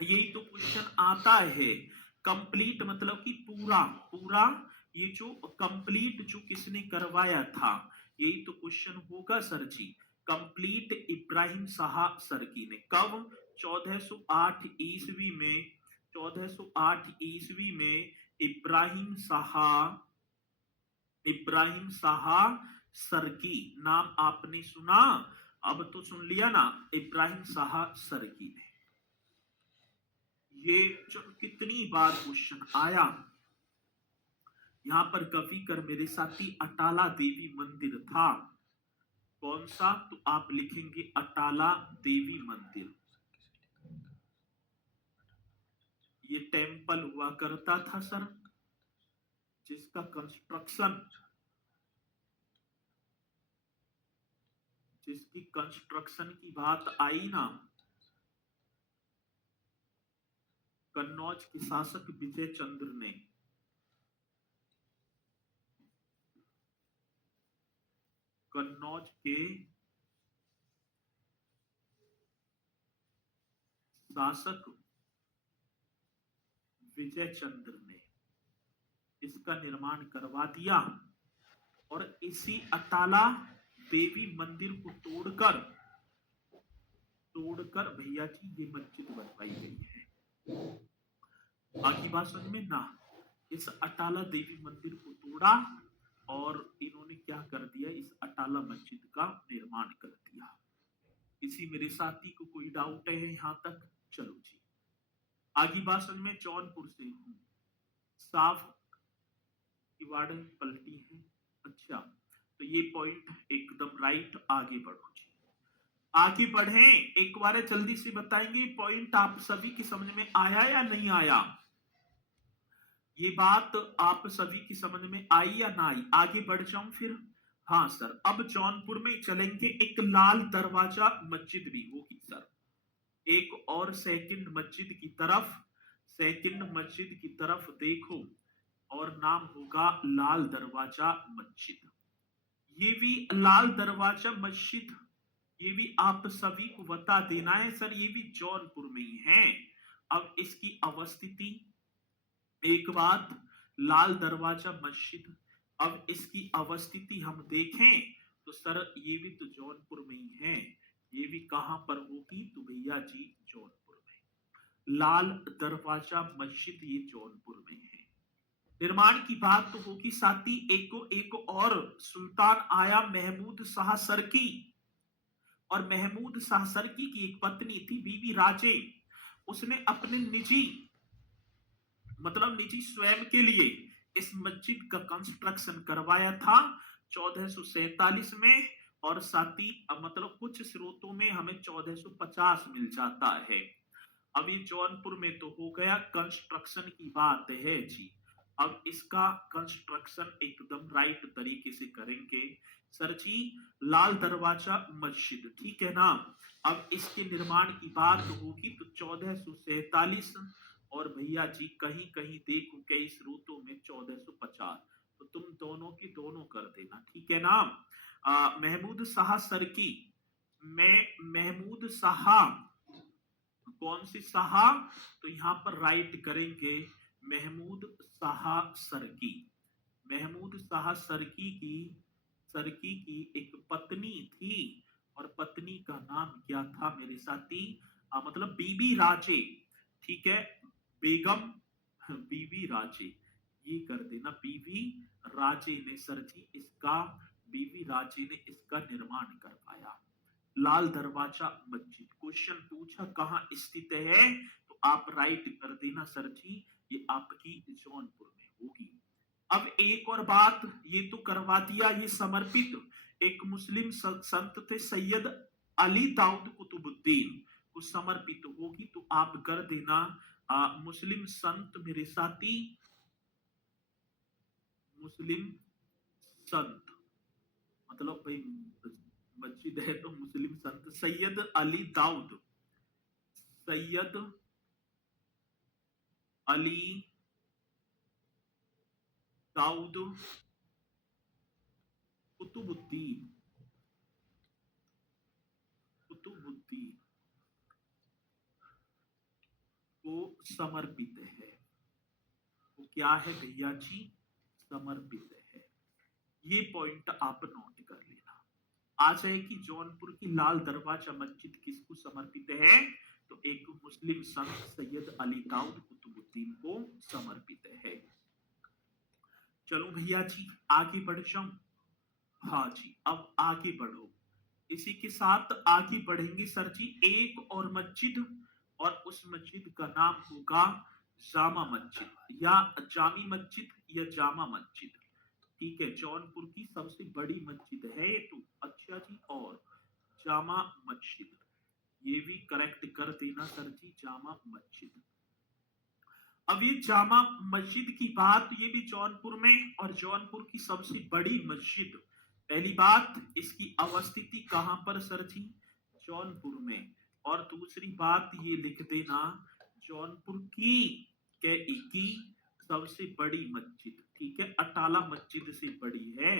यही तो क्वेश्चन आता है। कंप्लीट मतलब कि पूरा पूरा, ये जो कंप्लीट जो किसने करवाया था, यही तो क्वेश्चन होगा सर जी। कंप्लीट इब्राहिम शाह सरकी ने। कब? 1408 ईस्वी में। 1408 ईस्वी में इब्राहिम शाह सरकी नाम आपने सुना? अब तो सुन लिया ना, इब्राहिम शाह सरकी ने। ये जो कितनी बार क्वेश्चन आया। यहां पर कवि कर मेरे साथी अटाला देवी मंदिर था। कौन सा? तो आप लिखेंगे अटाला देवी मंदिर। ये टेंपल हुआ करता था सर, जिसका जिसकी कंस्ट्रक्शन की बात आई ना, कन्नौज के शासक विजय चंद्र ने। कन्नौज के शासक विजय चंद्र ने इसका निर्माण करवा दिया, और इसी अटाला देवी मंदिर को तोड़कर भैया जी ये मस्जिद बनवाई गई है। बाकी बात समझ में ना? इस अटाला देवी मंदिर को तोड़ा और इन्होंने क्या कर दिया? इस अटाला मस्जिद का निर्माण कर दिया। किसी मेरे साथी को कोई डाउट है यहां तक? चलो जी आगे बात समझ में। जौनपुर से हूं, साफ किवाड़ पलटी है। अच्छा तो ये पॉइंट एकदम राइट। आगे बढ़ो जी, आगे बढ़े। एक बार जल्दी से बताएंगे पॉइंट आप सभी की समझ में आया या नहीं आया? ये बात आप सभी की समझ में आई या ना आई? आगे बढ़ जाऊं फिर? हाँ सर, अब जौनपुर में चलेंगे। एक लाल दरवाजा मस्जिद भी होगी सर, एक और सेकंड मस्जिद की तरफ देखो, और नाम होगा लाल दरवाजा मस्जिद। ये भी लाल दरवाजा मस्जिद, ये भी आप सभी को बता देना है सर, ये भी जौनपुर में ही है। अब इसकी अवस्थिति, एक बात, लाल दरवाजा मस्जिद, अब इसकी अवस्थिति हम देखें तो सर ये भी तो जौनपुर में ही है। ये भी कहां पर होगी? तो भैया जी जौनपुर में। लाल दरवाजा मस्जिद ये जौनपुर में है। निर्माण की बात तो होगी, साथ ही एक और सुल्तान आया महमूद शाह सरकी, और महमूद शाह सरकी की एक पत्नी थी बीबी राजे। उसने अपने निजी स्वयं के लिए इस मस्जिद का कंस्ट्रक्शन करवाया था 1447 में, और साथ ही कुछ स्रोतों में हमें 1450 मिल जाता है। अब ये जौनपुर में तो हो गया, कंस्ट्रक्शन की बात है जी। अब इसका कंस्ट्रक्शन एकदम राइट तरीके से करेंगे सर जी। लाल दरवाजा मस्जिद, ठीक है ना? अब इसके निर्माण की बात होगी तो 1447, और भैया जी कहीं कहीं देखो कई स्रोतों में 1450, तो तुम दोनों की दोनों कर देना, ठीक है ना? महमूद शाह सरकी, मैं महमूद शाह कौन सी शाह? तो यहाँ पर राइट करेंगे महमूद शाह सरकी। महमूद शाह सरकी की एक पत्नी थी, और पत्नी का नाम क्या था मेरे साथी? मतलब बीबी राजे, ठीक है, बेगम बीबी राजे, ये कर देना। बीबी राजे ने सर जी इसका, बीबी राजे ने इसका निर्माण करवाया। लाल दरवाजा मस्जिद, क्वेश्चन पूछा कहाँ स्थित है, तो आप राइट कर देना सर जी, ये आपकी जौनपुर में होगी। अब एक और बात, ये तो करवा दिया, ये समर्पित एक मुस्लिम संत थे सैयद अली दाऊद कुतुबुद्दीन को समर्पित होगी, तो आप कर देना मुस्लिम संत मेरे साथी, मुस्लिम संत, मतलब भाई मस्जिद है तो मुस्लिम संत सैयद अली दाऊद, सैयद अली दाऊद कुतुबुद्दीन, कुतुबुद्दीन को समर्पित है। वो क्या है भैया जी? समर्पित है। ये पॉइंट आप नोट कर लेना। आ जाएगी जौनपुर की लाल दरवाजा मस्जिद किसको समर्पित है? तो एक मुस्लिम संत सैयद अली दाऊद कुतुबुद्दीन को समर्पित है। चलो भैया जी आगे बढ़ जाऊं। हाँ जी, अब आगे बढ़ो। इसी के साथ आगे बढ़ेंगे सर जी, एक और मस्जिद, और उस मस्जिद का नाम होगा जामा मस्जिद, या जामी मस्जिद, या जामा मस्जिद। ठीक है, जौनपुर की सबसे बड़ी मस्जिद है ये तो। अच्छा जी, और जामा मस्जिद, ये भी करेक्ट कर देना सर जी, जामा मस्जिद। अब ये जामा मस्जिद की बात, ये भी जौनपुर में, और जौनपुर की सबसे बड़ी मस्जिद। पहली बात, इसकी अवस्थिति कहां पर सर जी? जौनपुर में। और दूसरी बात ये लिख देना, जौनपुर की सबसे बड़ी मस्जिद, ठीक है, अटाला मस्जिद से बड़ी है।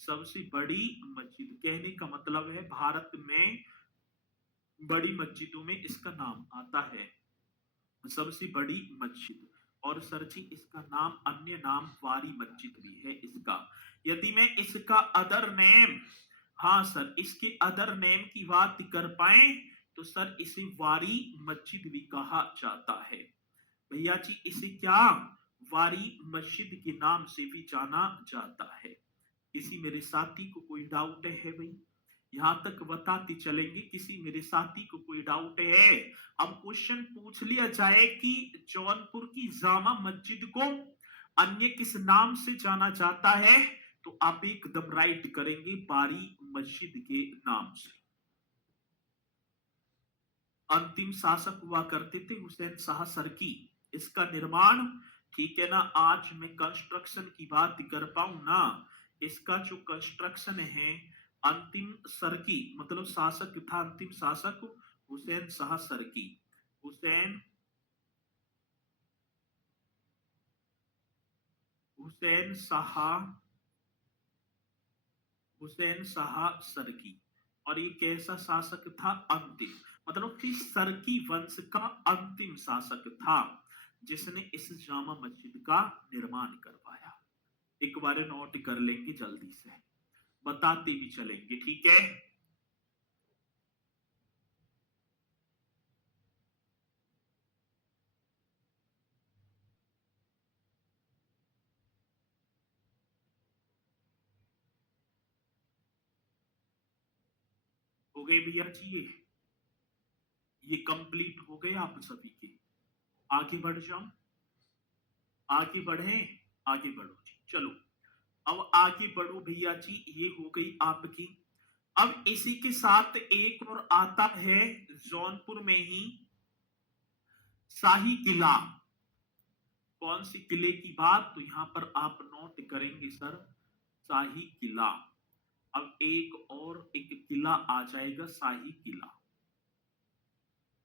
सबसे बड़ी मस्जिद कहने का मतलब है भारत में बड़ी मस्जिदों में इसका नाम आता है, सबसे बड़ी मस्जिद। और सर जी इसका नाम, अन्य नाम वारी मस्जिद भी है इसका। यदि मैं इसका अदर नेम, हाँ सर, इसके अदर नेम की बात कर पाए तो सर इसे वारी मस्जिद भी कहा जाता है। भैया जी इसे क्या, वारी मस्जिद के नाम से भी जाना जाता है। किसी मेरे साथी को कोई डाउट है भाई? यहां तक बताते चलेंगे, किसी मेरे साथी को कोई डाउट है? अब क्वेश्चन पूछ लिया जाए कि जौनपुर की जामा मस्जिद को अन्य किस नाम से जाना जाता है, तो आप एकदम राइट करेंगे, बारी मस्जिद के नाम से। अंतिम शासक हुआ करते थे हुसैन शाह सरकी, इसका निर्माण, ठीक है ना, आज मैं कंस्ट्रक्शन की बात कर पाऊं ना, इसका जो कंस्ट्रक्शन है, अंतिम सरकी मतलब शासक था, अंतिम शासक हुसैन शाह सरकी, हुसैन हुसैन शाह हुसैन शाह सरकी। और ये कैसा शासक था? अंतिम, मतलब कि सरकी वंश का अंतिम शासक था, जिसने इस जामा मस्जिद का निर्माण करवाया। एक बार नोट कर लेंगे, जल्दी से बताते भी चलेंगे, ठीक है। हो गए भैया जी, ये कंप्लीट हो गए आप सभी के। आगे बढ़ जाऊं, आगे बढ़े, आगे बढ़ो जी, चलो अब आगे बढ़ो भैया जी, ये हो गई आपकी। अब इसी के साथ एक और आता है जौनपुर में ही, शाही किला। कौन सी किले की बात? तो यहां पर आप नोट करेंगे सर, शाही किला। अब एक किला आ जाएगा, शाही किला।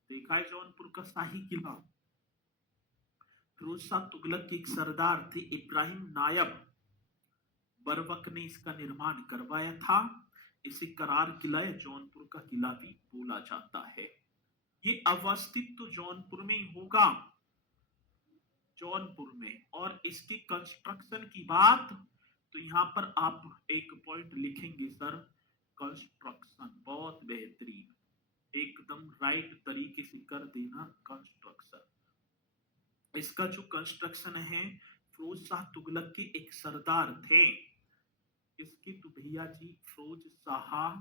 देखा है जौनपुर का शाही किला, फिरोज शाह तुगलक के एक सरदार थे इब्राहिम नायब बरबक ने इसका निर्माण करवाया था। इसे करार किला या जौनपुर का किला भी बोला जाता है। ये अवस्थित तो जौनपुर में ही होगा, जौनपुर में। और इसकी कंस्ट्रक्शन की बात, तो यहां पर आप एक पॉइंट लिखेंगे सर, कंस्ट्रक्शन। बहुत बेहतरीन, एकदम राइट तरीके से कर देना कंस्ट्रक्शन। इसका जो कंस्ट्रक्शन है, फिरोज शाह तुगलक के एक सरदार थे, इसकी तो भैया जी फिरोज शाह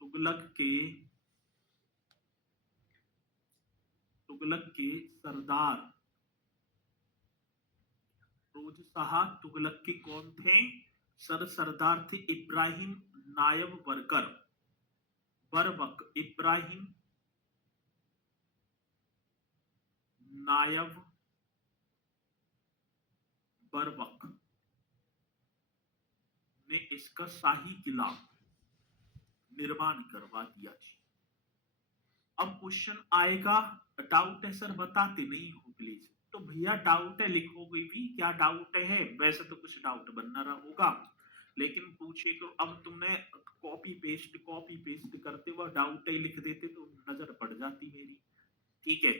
तुगलक के सरदार, फिरोज शाह तुगलक के कौन थे सरदार थे? इब्राहिम नायब बरवक, इब्राहिम नायब बरवक ने इसका शाही किला निर्माण करवा दिया जी। अब क्वेश्चन आएगा, डाउट है सर बताते नहीं हो प्लीज। तो भैया डाउट है लिखोगे भी, क्या डाउट है? वैसे तो कुछ डाउट बनना रहा होगा, लेकिन पूछे तो अब तुमने कॉपी पेस्ट करते हुए डाउट ही लिख देते तो नजर पड़ जाती मेरी। ठीक है,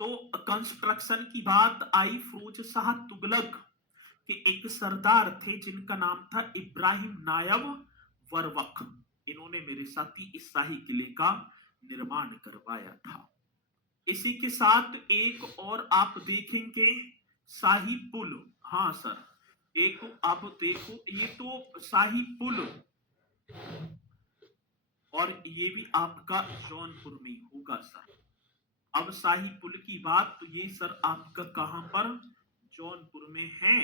तो कंस्ट्रक्शन की बात आई। फिरोज शाह तुगलक के एक सरदार थे जिनका नाम था इब्राहिम नायब बरवक। इन्होंने मेरे साथी इस शाही किले का निर्माण करवाया था। इसी के साथ एक और आप देखेंगे, शाही पुल। हाँ सर, एक आप देखो, ये तो शाही पुल, और ये भी आपका जौनपुर में होगा सर। अब शाही पुल की बात, तो ये सर आपका कहां पर? जौनपुर में है।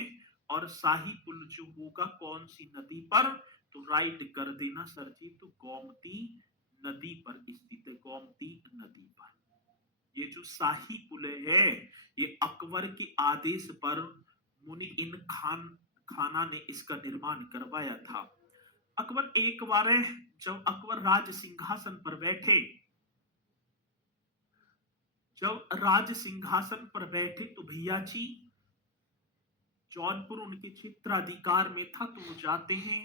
और शाही पुल जो होगा कौन सी नदी पर? तो राइट कर देना सर जी, तो गोमती नदी पर स्थित है, गोमती नदी पर। ये जो शाही पुल है, ये अकबर के आदेश पर मुनीइन खाना ने इसका निर्माण करवाया था। अकबर एक बार, जब अकबर राज सिंहासन पर बैठे, तो भैया जी जौनपुर उनके क्षेत्राधिकार में था, तो वो जाते हैं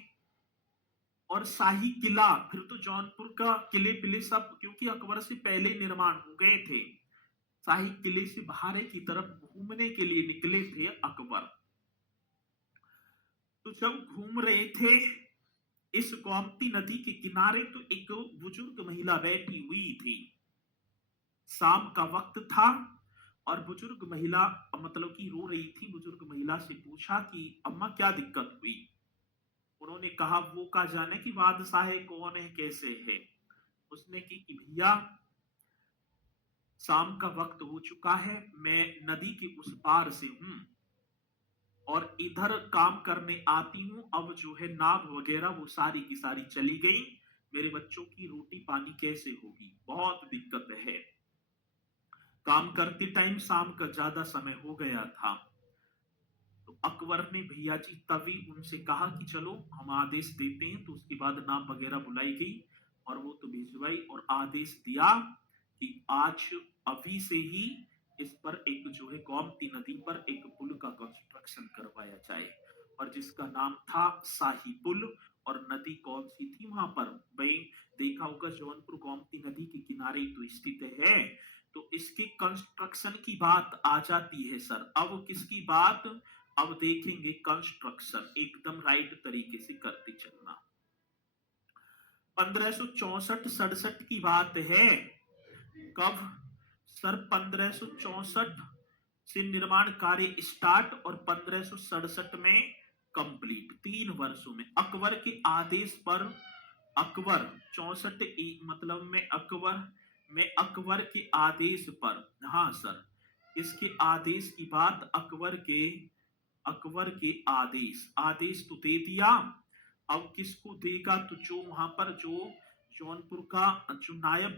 और शाही किला, फिर तो जौनपुर का किले सब, क्योंकि अकबर से पहले निर्माण हो गए थे, शाही किले से बाहर की तरफ घूमने के लिए निकले थे अकबर। तो जब घूम रहे थे इस गोमती नदी के किनारे, तो एक बुजुर्ग महिला बैठी हुई थी। शाम का वक्त था और बुजुर्ग महिला मतलब कि रो रही थी। बुजुर्ग महिला से पूछा कि अम्मा क्या दिक्कत हुई? उन्होंने कहा वो का जाने कि बादशाह है, कौन है, कैसे है। उसने की कि भैया शाम का वक्त हो चुका है, मैं नदी के उस पार से हूं और इधर काम करने आती हूं। अब जो है नाव वगैरह वो सारी की सारी चली गई, मेरे बच्चों की रोटी पानी कैसे होगी, बहुत दिक्कत है। काम करते टाइम शाम का ज्यादा समय हो गया था। तो अकबर ने भैया जी तभी उनसे कहा कि चलो हम आदेश देते हैं। तो उसके बाद नाम वगैरह बुलाई गई और वो तो भिजवाई और आदेश दिया कि आज अभी से ही इस पर एक जो है गोमती नदी पर एक पुल का कंस्ट्रक्शन करवाया जाए, और जिसका नाम था शाही पुल। और नदी कौन सी थी वहां पर? भाई देखा होगा, जौनपुर गोमती नदी के किनारे तो स्थित है। तो इसके कंस्ट्रक्शन की बात आ जाती है सर। अब किसकी बात? अब देखेंगे कंस्ट्रक्शन, एकदम राइट तरीके से करते चलना। 1564-67 की बात है। कब सर? 1564 से निर्माण कार्य स्टार्ट और 1567 में कंप्लीट। 3 वर्षों में अकबर के आदेश पर, अकबर 64 मतलब में अकबर के आदेश पर, हाँ सर, इसके आदेश की बात, अकबर के आदेश तो दे दिया। अब किसको देगा? तो जो वहां पर जो जौनपुर का जो नायब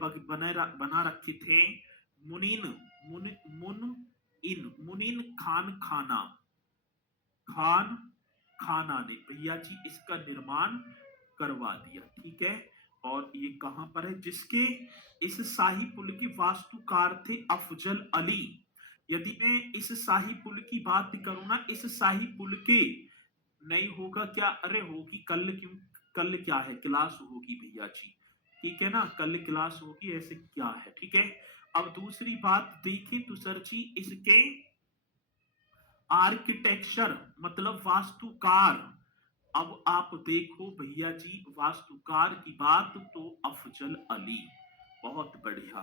बना रखे थे, मुनीन मुनीन खाना ने भैया जी इसका निर्माण करवा दिया। ठीक है, और ये कहां पर है? जिसके इस शाही पुल के वास्तुकार थे अफजल अली। यदि मैं इस शाही पुल की बात करूं ना, इस शाही पुल के नहीं होगा क्या? अरे होगी, कल क्यों कल क्या है, क्लास होगी भैया जी, ठीक है ना, कल क्लास होगी, ऐसे क्या है, ठीक है। अब दूसरी बात देखें तो सर जी इसके आर्किटेक्चर मतलब वास्तुकार। अब आप देखो भैया जी, वास्तुकार की बात तो अफजल अली, बहुत बढ़िया।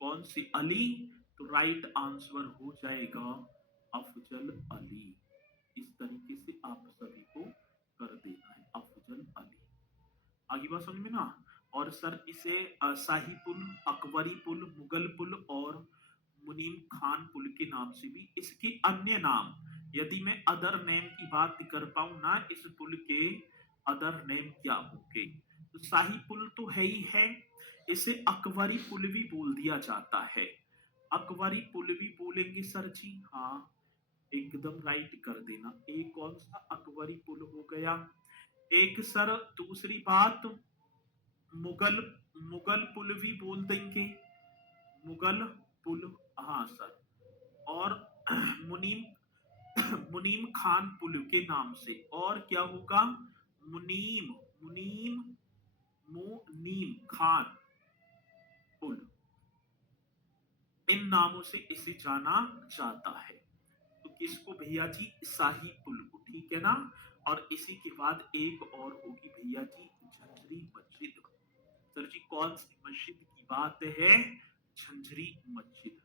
कौन सी अली? तो राइट आंसर हो जाएगा अफजल अली। इस तरीके से आप सभी को कर देना है, अफजल अली। आगे बात समझ में ना। और सर इसे शाही पुल, अकबरी पुल, मुगल पुल और मुनीम खान पुल के नाम से भी, इसके अन्य नाम, यदि मैं अदर नेम की बात कर पाऊं ना, इस पुल के अदर नेम क्या होंगे? तो शाही पुल तो है ही है, इसे अकबरी पुल भी बोल दिया जाता है। अकबरी पुल भी बोलेंगे सर जी, हाँ एकदम राइट कर देना। एक कौन सा अकबरी पुल हो गया। एक सर दूसरी बात, मुगल मुगल पुल भी बोल देंगे, मुगल पुल, हाँ सर। और मुनीम मुनीम खान पुल के नाम से, और क्या होगा, मुनीम मुनीम मुनीम खान पुल, इन नामों से इसे जाना जाता है। तो किसको भैया जी, शाही पुल को, ठीक है ना। और इसी के बाद एक और होगी भैया जी, झंझरी मस्जिद। सर जी कौन सी मस्जिद की बात है? झंझरी मस्जिद।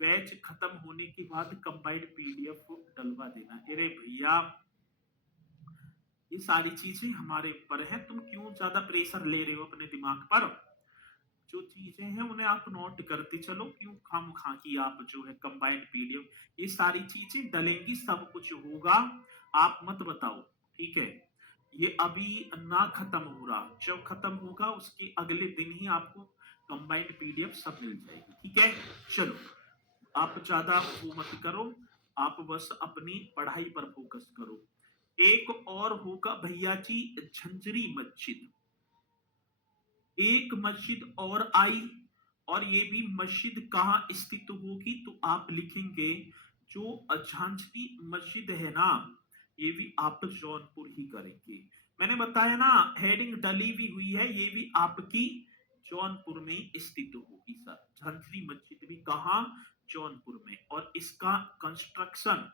बैच खत्म होने के बाद कंबाइंड पीडीएफ को डलवा देना। अरे भैया ये सारी चीजें हमारे ऊपर है, तुम क्यों ज्यादा प्रेशर ले रहे हो अपने दिमाग पर। जो चीजें हैं उन्हें आप नोट करते चलो, क्यों खामखा की आप जो है कंबाइंड पीडीएफ, ये सारी चीजें डलेंगी, सब कुछ होगा, आप मत बताओ, ठीक है। ये अभी ना खत्म हो रहा, जब खत्म होगा उसके अगले दिन ही आपको कंबाइंड पीडीएफ सब मिल जाएगी, ठीक है। चलो आप ज्यादा वो मत करो, आप बस अपनी पढ़ाई पर फोकस करो। एक और होगा भैया जी, झंझरी मस्जिद। एक मस्जिद और आई, और ये भी मस्जिद कहाँ स्थित होगी, तो आप लिखेंगे जो झांझरी मस्जिद है ना, ये भी आप जौनपुर ही करेंगे। मैंने बताया ना, हेडिंग डली भी हुई है, ये भी आपकी जौनपुर में स्थित होगी सर। झांझरी मस्जिद भी कहाँ, जौनपुर में। और इसका कंस्ट्रक्शन,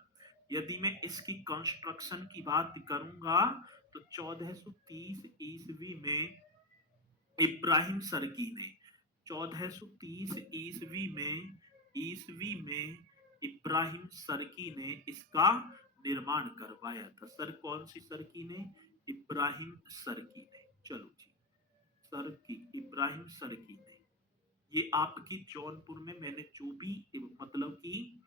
यदि मैं इसकी कंस्ट्रक्शन की बात करूंगा तो 1430 ईस्वी में इब्राहिम सरकी ने, 1430 ईस्वी में इब्राहिम सरकी ने इसका निर्माण करवाया था। सर कौन सी सरकी ने? इब्राहिम सरकी ने। चलो जी, सरकी, इब्राहिम सरकी ने। ये आपकी जौनपुर में मैंने जो भी मतलब कि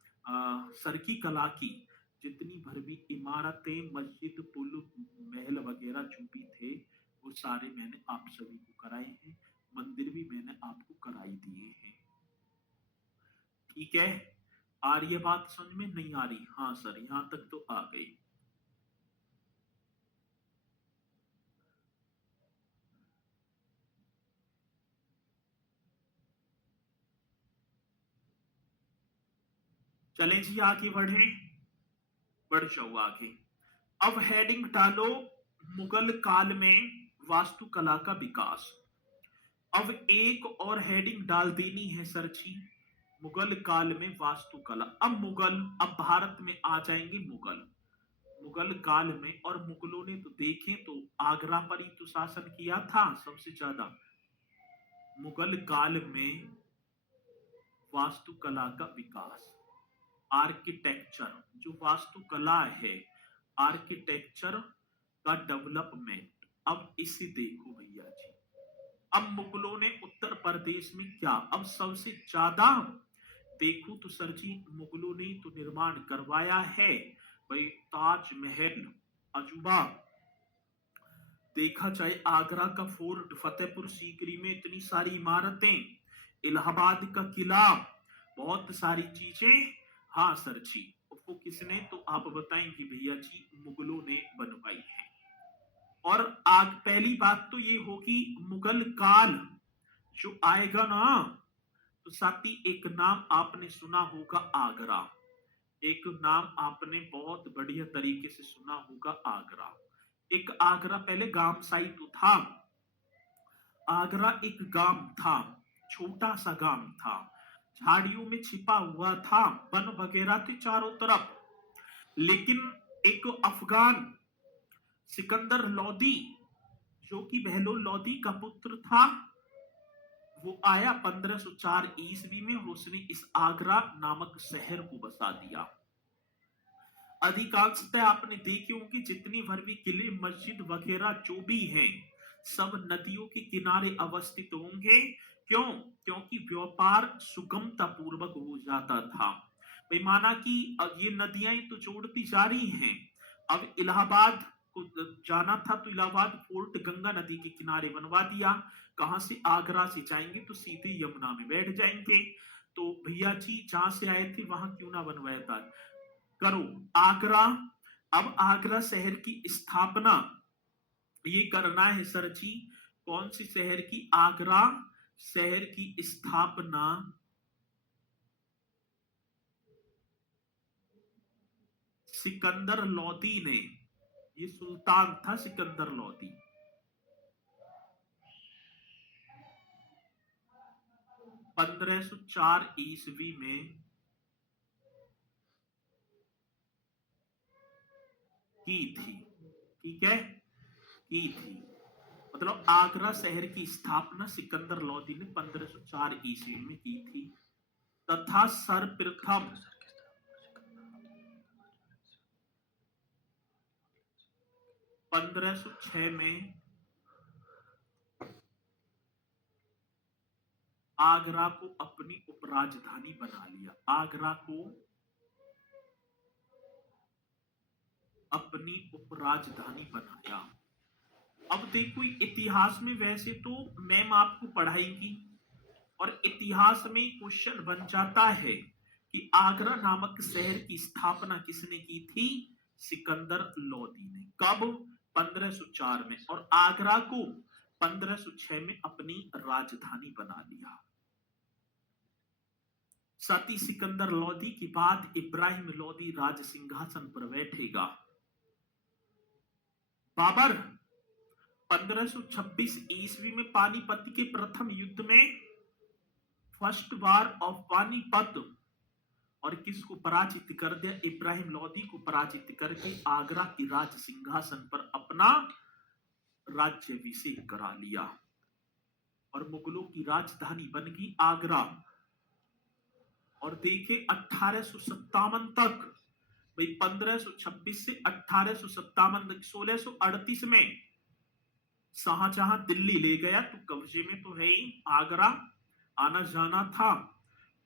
सरकी कला की जितनी भर भी इमारतें, मस्जिद, पुल, महल वगैरह जो भी थे, वो सारे मैंने आप सभी को कराए हैं। मंदिर भी मैंने आपको कराई दिए हैं, ठीक है। आ रही है बात समझ में? नहीं आ रही? हाँ सर यहां तक तो आ गई। चलें जी आगे बढ़े, बढ़ जाओ आगे। अब हेडिंग डालो, मुगल काल में वास्तुकला का विकास। अब एक और हेडिंग डाल देनी है सर जी, मुगल काल में वास्तुकला। अब मुगल, अब भारत में आ जाएंगे मुगल, मुगल काल में। और मुगलों ने तो देखें तो आगरा पर ही तो शासन किया था सबसे ज्यादा। मुगल काल में वास्तुकला का विकास, आर्किटेक्चर, जो वास्तुकला है, आर्किटेक्चर का डेवलपमेंट। अब इसे देखो भैया जी, अब मुगलों ने उत्तर प्रदेश में क्या, अब सबसे ज्यादा देखो तो सर जी मुगलों ने तो निर्माण करवाया है भाई, ताजमहल, अजूबा, देखा जाए आगरा का फोर्ट, फतेहपुर सीकरी में इतनी सारी इमारतें, इलाहाबाद का किला, बहुत सारी चीजें। हाँ सर जी, वो किसने, तो आप बताएंगे भैया जी, मुगलों ने बनवाई है। और आग पहली बात तो ये होगी, मुगल काल जो आएगा ना, तो साथ ही एक नाम आपने सुना होगा आगरा, एक नाम आपने बहुत बढ़िया तरीके से सुना होगा आगरा। एक आगरा पहले गांव साई तो था। आगरा एक गांव था, छोटा सा गांव था, झाड़ियों में छिपा हुआ था, वन वगैरह थे चारों तरफ। लेकिन एक अफगान सिकंदर लोदी, जो कि बहलोल लोदी का पुत्र था, वो आया 1504 ईस्वी में और उसने इस आगरा नामक शहर को बसा दिया। अधिकांशतः आपने देखे होंगे जितनी भर भी किले मस्जिद वगैरह जो भी हैं, सब नदियों के किनारे अवस्थित होंगे। क्यों? क्योंकि व्यापार सुगमता पूर्वक हो जाता था। भाई माना कि अब ये नदियां तो जोड़ती जा रही हैं, अब इलाहाबाद को जाना था तो इलाहाबाद फोर्ट गंगा नदी के किनारे बनवा दिया। कहां से? आगरा से जाएंगे तो सीधे यमुना में बैठ जाएंगे। तो भैया जी जहां से आए थे वहां क्यों ना बनवाया था? करो आगरा। अब आगरा शहर की स्थापना ये करना है सर जी। कौन सी शहर की? आगरा शहर की स्थापना सिकंदर लोदी ने, ये सुल्तान था सिकंदर लोदी, 1504 ईस्वी में की थी। ठीक है, की थी। मतलब आगरा शहर की स्थापना सिकंदर लोदी ने 1504 ईस्वी में की थी तथा सर्वप्रथम 1506 में आगरा को अपनी उपराजधानी बना लिया। आगरा को अपनी उपराजधानी बनाया। अब देखो इतिहास में वैसे तो मैम आपको पढ़ाएगी और इतिहास में क्वेश्चन बन जाता है कि आगरा नामक शहर की स्थापना किसने की थी? सिकंदर लोदी ने। कब? 1504 में। और आगरा को 1506 में अपनी राजधानी बना लिया। सती सिकंदर लोदी के बाद इब्राहिम लोदी राज सिंहासन पर बैठेगा। बाबर 1526 ईस्वी में पानीपत के प्रथम युद्ध में, फर्स्ट वार ऑफ पानीपत, और किसको पराजित कर दिया? इब्राहिम लोदी को पराजित करके आगरा की राज सिंहासन पर अपना राज्याभिषेक करा लिया और मुगलों की राजधानी बन गई आगरा। और देखे 1857 तक, भाई 1526 से 1857 तक, 1638 में शाहजहां दिल्ली ले गया तो कब्जे में तो है ही, आगरा आना जाना था।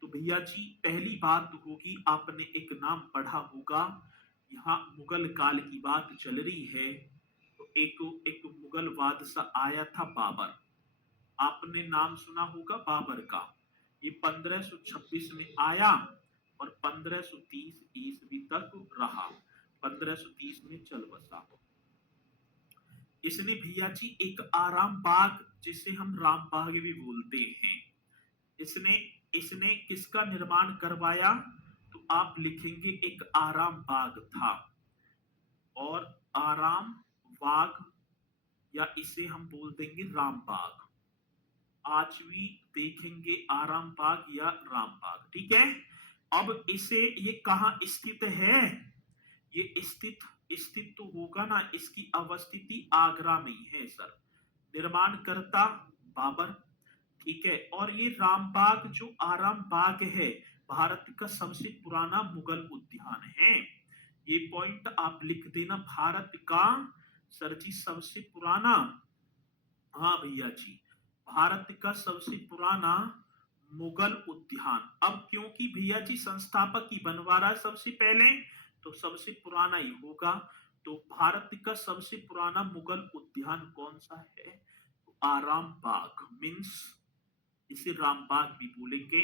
तो भैया जी पहली बात होगी, आपने एक नाम पढ़ा होगा, यहाँ मुगल काल की बात चल रही है तो एक मुगल बादशाह आया था बाबर। आपने नाम सुना होगा बाबर का। ये 1526 में आया और 1530 ईस्वी तक रहा। 1530 में चल बसा। इसने भैया जी एक आराम बाग, जिसे हम राम बाग भी बोलते हैं, इसने इसने किसका निर्माण करवाया? तो आप लिखेंगे एक आराम बाग था। और आराम बाग या इसे हम बोल देंगे राम बाग। आज भी देखेंगे आराम बाग या राम बाग। ठीक है। अब इसे ये कहां स्थित है? ये स्थित तो होगा ना, इसकी अवस्थिति आगरा में ही है सर। निर्माण करता बाबर। ठीक है। और ये रामबाग जो आराम बाग है, भारत का सबसे पुराना मुगल उद्यान है। ये पॉइंट आप लिख देना, भारत का सर जी सबसे पुराना, हाँ भैया जी, भारत का सबसे पुराना मुगल उद्यान। अब क्योंकि भैया जी संस्थापक ही बनवा रहा है सबसे पहले, तो सबसे पुराना ही होगा। तो भारत का सबसे पुराना मुगल उद्यान कौन सा है? तो आराम बाग, मीन्स इसे रामबाग भी बोलेंगे,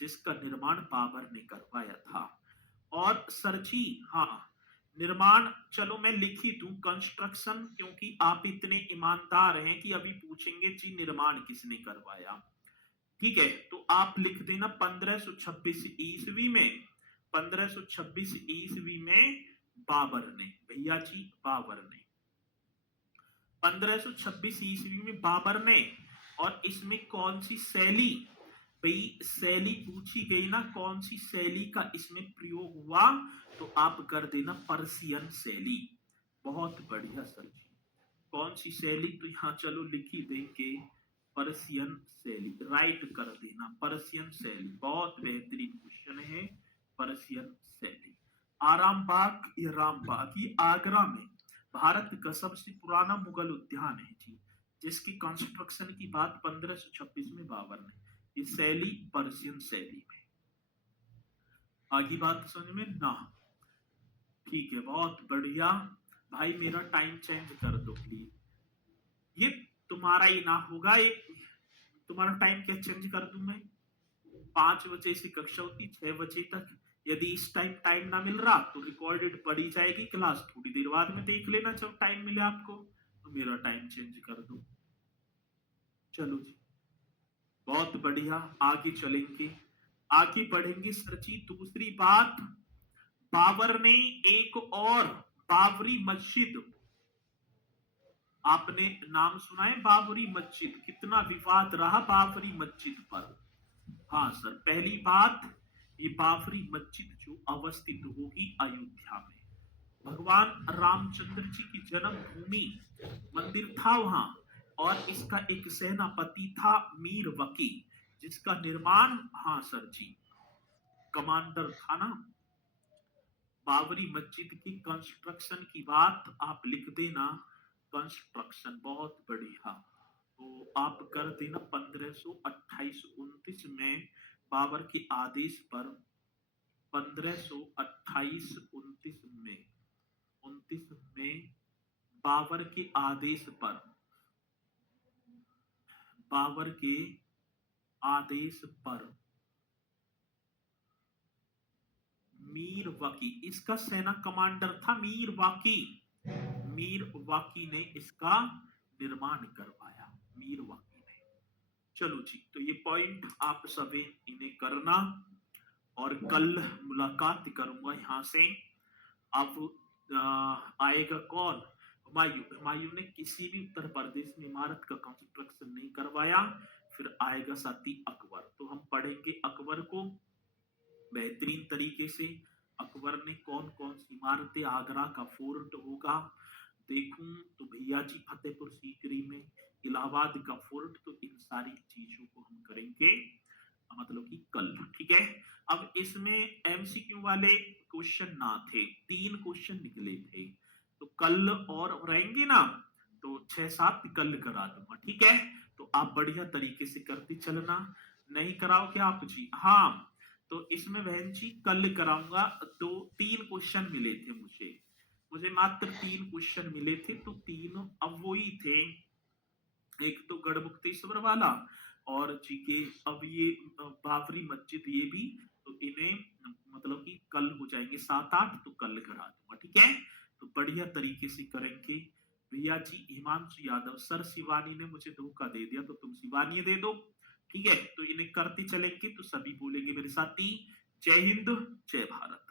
जिसका निर्माण बाबर ने करवाया था। और सर जी हाँ, निर्माण चलो मैं लिख ही दूं कंस्ट्रक्शन, क्योंकि आप इतने ईमानदार हैं कि अभी पूछेंगे जी निर्माण किसने करवाया। ठीक है, तो आप लिख देना 1526 ईस्वी में, 1526 ईस्वी में बाबर ने, भैया जी बाबर ने। 1526 ईस्वी में बाबर ने, और इसमें कौन सी शैली, भाई शैली पूछी गई ना, कौन सी शैली का इसमें प्रयोग हुआ, तो आप कर देना पर्शियन शैली। बहुत बढ़िया सर जी, कौन सी शैली, तो यहाँ चलो लिख ही देंगे पर्शियन शैली, राइट कर देना पर्शियन शैली। बहुत बेहतरीन क्वेश्चन है, पर्शियन शैली। आरामबाग या रामबाग, ये आगरा में भारत का सबसे पुराना मुगल उद्यान है जी, जिसकी कंस्ट्रक्शन की बात 1526 में बाबर ने, ये शैली पर्शियन शैली में। आगे बात समझ में ना, ठीक है, बहुत बढ़िया। भाई मेरा टाइम चेंज कर दो प्लीज, ये तुम्हारा ही ना होगा, एक तुम्हारा टाइम क्या चेंज कर दूं मैं, 5 बजे से कक्षा होती 6 बजे तक, यदि इस टाइम ना मिल रहा तो रिकॉर्डेड पढ़ी जाएगी क्लास, थोड़ी देर बाद में देख लेना जब टाइम मिले आपको, तो मेरा टाइम चेंज कर दो। चलो जी, बहुत बढ़िया, आगे चलेंगे, आगे बढ़ेंगे सर जी। दूसरी बात, बाबर ने एक और बाबरी मस्जिद, आपने नाम सुना है बाबरी मस्जिद, कितना विवाद रहा बाबरी मस्जिद पर। हाँ सर, पहली बात, ये बाबरी मस्जिद जो अवस्थित होगी अयोध्या में, भगवान रामचंद्र जी की जन्मभूमि, मंदिर था वहां, और इसका एक सेनापति था मीर वकी, जिसका निर्माण, हाँ सर जी, कमांडर था ना। बाबरी मस्जिद की कंस्ट्रक्शन की बात आप लिख देना, कंस्ट्रक्शन, बहुत बढ़िया। तो आप कर देना 1528-29 में बाबर के आदेश पर, 1528-29 में, 29 में बाबर के आदेश पर, बाबर के आदेश पर मीर वाकी, इसका सेना कमांडर था मीर वाकी, मीर वाकी ने इसका निर्माण करवाया, मीर वाकी ने। चलो जी, तो ये पॉइंट आप सभी इन्हें करना, और कल मुलाकात करूंगा यहाँ से। अब आएगा कौन, हुमायूं, हुमायूं ने किसी भी उत्तर प्रदेश में इमारत का कंस्ट्रक्शन नहीं करवाया। फिर आएगा साथी अकबर, तो हम पढ़ेंगे अकबर को बेहतरीन तरीके से। अकबर ने कौन कौन सी इमारतें, आगरा का फोर्ट होगा, देखूं तो भैया जी फतेहपुर सीकरी में, इलाहाबाद का फोर्ट, तो इन सारी चीजों को हम करेंगे मतलब कि कल, ठीक है। अब इसमें एमसीक्यू वाले क्वेश्चन ना थे, 3 क्वेश्चन निकले थे, तो कल और रहेंगे ना, तो 6-7 कल करा दूंगा, ठीक है। तो आप बढ़िया तरीके से करते चलना, नहीं कराओ क्या आप जी, हाँ, तो इसमें बहन जी कल कराऊंगा। 3 क्वेश्चन मिले थे मुझे, मुझे मात्र 3 क्वेश्चन मिले थे, तो तीनों अब वही थे, एक तो गढ़मुक्तेश्वर वाला, और जीके अब ये बाबरी मस्जिद, ये भी, तो इन्हें मतलब कि कल हो जाएंगे 7-8, तो कल करा दूंगा, ठीक है। तो बढ़िया तरीके से करेंगे। भैया जी हिमांशु यादव सर, शिवानी ने मुझे धोखा दे दिया, तो तुम शिवानी दे दो, ठीक है। तो इन्हें करते चलेंगे, तो सभी बोलेंगे मेरे साथी, जय हिंद, जय भारत।